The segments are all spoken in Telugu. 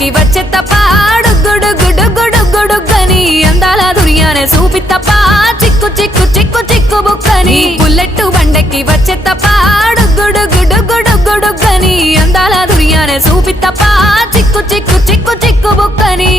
బండకి వచ్చే తప్ప గుడుగుడుగుడుగుడుగుడుగని అందాల దుర్యానే చూపి తప్ప చిక్కు చిక్కు చిక్కు చిక్కు బుక్కని బుల్లెట్టు బండకి వచ్చే తప్ప గుడుగుడుగుడుగుడుగని అందాల దుర్యానే చూపి తప్ప చిక్కు చిక్కు చిక్కు చిక్కు బుక్కని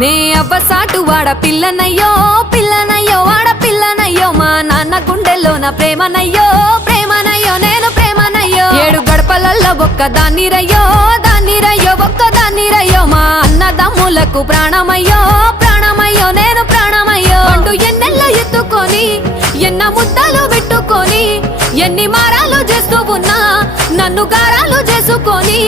నే అవ్వసాటు వాడ పిల్లనయ్యో పిల్లనయ్యో వాడ పిల్లనయ్యో మా నాన్న గుండెల్లో నా ప్రేమనయ్యో ప్రేమనయ్యో నేను ప్రేమనయ్యో 7 గడపలల్లో ఒక్కదాన్ని రయ్యో దాన్ని రయ్యో ఒక్కదాన్ని రయ్యో మా అన్నదమ్ములకు ప్రాణమయ్యో ప్రాణమయ్యో నేను ప్రాణమయ్యో అంటూ ఎన్నెల్లో ఎత్తుకొని ఎన్న ముద్దలు పెట్టుకొని ఎన్ని మారాలు చేస్తూ ఉన్నా నన్ను గారాలు చేసుకొని